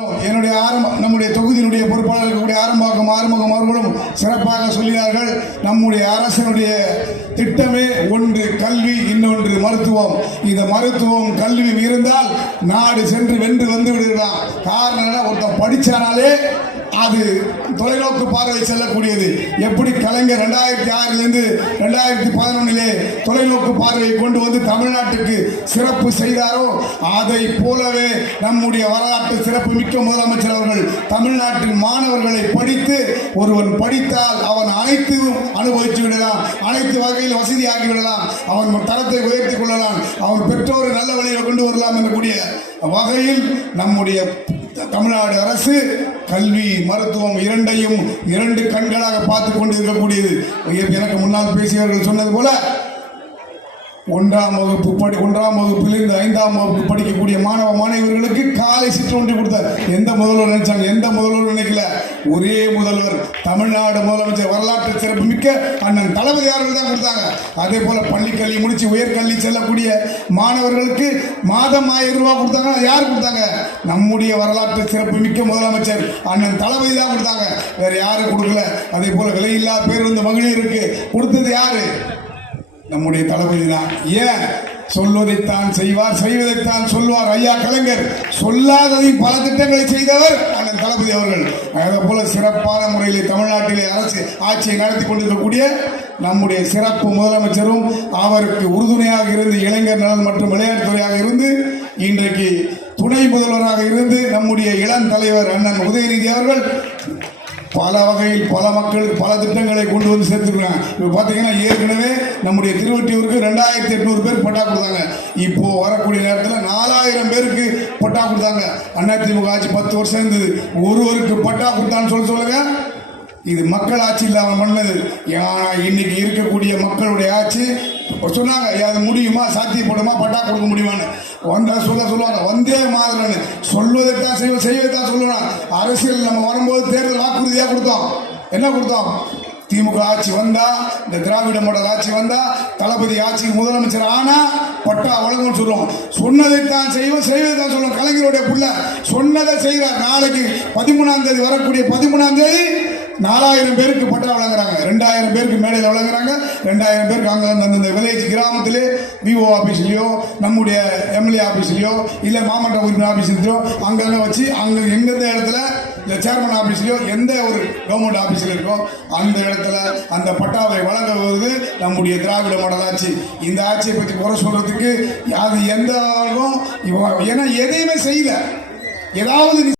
என்னுடைய நம்முடைய தொகுதியினுடைய பொறுப்பாளர் இருக்கக்கூடிய ஆறுமுகம் அவர்களும் சிறப்பாக சொல்லினார்கள். நம்முடைய அரசினுடைய திட்டமே ஒன்று கல்வி, இன்னொன்று மருத்துவம். இந்த மருத்துவம் கல்வி இருந்தால் நாடு சென்று வென்று வந்து விடுகிறான். காரணம் ஒருத்தன் படிச்சானாலே அது தொலைநோக்கு பார்வை செல்லக்கூடியது. எப்படி கலைஞர் 2006 2011 தொலைநோக்கு பார்வையை கொண்டு வந்து தமிழ்நாட்டுக்கு சிறப்பு செய்தாரோ அதை போலவே நம்முடைய வரலாற்று சிறப்பு மிக்க முதலமைச்சர் அவர்கள் தமிழ்நாட்டின் மாணவர்களை படித்து ஒருவன் படித்தால் அவன் அனைத்தும் அனுபவித்து விடலாம், அனைத்து வகையில் வசதியாகி விடலாம், அவன் தரத்தை உயர்த்திக் கொள்ளலாம், அவன் பெற்றோரை நல்ல வழியில் கொண்டு வரலாம் எனக்கூடிய வகையில் நம்முடைய தமிழ்நாடு அரசு கல்வி மருத்துவம் இரண்டையும் இரண்டு கண்களாக பார்த்து கொண்டு இருக்கக்கூடியது. எனக்கு முன்னால் பேசியவர்கள் சொன்னது போல 1ஆம் வகுப்பிலிருந்து 5ஆம் வகுப்பு படிக்கக்கூடிய மாணவ மாணவியர்களுக்கு காலை சிற்றுண்டி கொடுத்தார். எந்த முதல்வர் நினைச்சாங்க? எந்த முதல்வர் நினைக்கல. ஒரே முதல்வர், தமிழ்நாடு முதலமைச்சர், வரலாற்று சிறப்பு மிக்க அண்ணன் தளபதி அவர்கள் தான் கொடுத்தாங்க. அதே போல பள்ளிக்கல்வி முடிச்சு உயர்கல்வி செல்லக்கூடிய மாணவர்களுக்கு மாதம் 1000 ரூபாய் கொடுத்தாங்க. யார் கொடுத்தாங்க? நம்முடைய வரலாற்று சிறப்பு மிக்க முதலமைச்சர் அண்ணன் தளபதி தான் கொடுத்தாங்க. வேற யாரும் கொடுக்கல. அதே போல விலையில்லா பேருந்து மகளிருக்கு கொடுத்தது யாரு? நம்முடைய தளபதி தான். ஏன்? சொல்வதைத்தான் செய்வார், செய்வதைத்தான் சொல்வார். ஐயா கலைஞர் சொல்லாததையும் பல திட்டங்களை செய்தவர் அண்ணன் தளபதி அவர்கள். அதே போல சிறப்பான முறையில் தமிழ்நாட்டிலே அரசு ஆட்சியை நடத்தி கொண்டிருக்கக்கூடிய நம்முடைய சிறப்பு முதலமைச்சரும் அவருக்கு உறுதுணையாக இருந்து இளைஞர் நலன் மற்றும் விளையாட்டுத்துறையாக இருந்து இன்றைக்கு துணை முதல்வராக இருந்து நம்முடைய இளம் தலைவர் அண்ணன் உதயநிதி அவர்கள் பல வகையில் பல மக்களுக்கு பல திட்டங்களை கொண்டு வந்து சேர்த்துருக்காங்க. இப்போ பார்த்தீங்கன்னா ஏற்கனவே நம்முடைய திருவொற்றியூருக்கு 2800 பேர் பட்டா கொடுத்தாங்க. இப்போ வரக்கூடிய நேரத்தில் 4000 பேருக்கு பட்டா கொடுத்தாங்க. அதிமுக ஆட்சி 10 வருஷம் இருந்தது. ஒருவருக்கு பட்டா கொடுத்தான்னு சொல்லுங்க. இது மக்கள் ஆட்சி இல்லாம பண்ணது. இன்னைக்கு இருக்கக்கூடிய மக்களுடைய ஆட்சி. சொன்னாங்க அது முடியுமா, சாத்தியப்படுமா, பட்டா கொடுக்க முடியுமான்னு வந்தா சொல்லுவாங்க. வந்தே மாதிரின்னு சொல்வதைத்தான் செய்வதைத்தான் சொல்லணும். அரசியல் நம்ம வரும்போது தேர்தல் வாக்குறுதியா கொடுத்தோம். என்ன கொடுத்தோம்? திமுக ஆட்சி வந்தா, இந்த திராவிட மாடல் ஆட்சி வந்தா, தளபதி ஆட்சி முதலமைச்சர் ஆனா பட்டா வழங்கும் சொல்லுவோம். சொன்னதைத்தான் செய்வோம், செய்வதைத்தான் சொல்லுவோம். கலைஞருடைய புள்ள சொன்னதை செய்கிறார். நாளைக்கு 13ஆம் தேதி வரக்கூடிய 13ஆம் தேதி 4000 பேருக்கு பட்டா வழங்குறாங்க. 2000 பேருக்கு மேடையில் வழங்குறாங்க. 2000 பேருக்கு அங்க அந்த வில்லேஜ் கிராமத்திலே விஓ ஆபீஸ்லயோ நம்முடைய எம்எல்ஏ ஆபீஸ்லயோ இல்ல மாவட்ட உறுப்பினர் ஆபீஸ்லயோ அங்கங்க வச்சு அங்க எந்தெந்த இடத்துல இந்த சேர்மன் ஆபீஸ்லயோ எந்த ஒரு கவர்மெண்ட் ஆபீஸ்ல இருக்கோ அந்த இடத்துல அந்த பட்டாவை வழங்குவது நம்முடைய திராவிட மாடல் ஆட்சி. இந்த ஆட்சியை பற்றி குறை சொல்றதுக்கு அது எந்த ஏன்னா எதையுமே செய்யல. ஏதாவது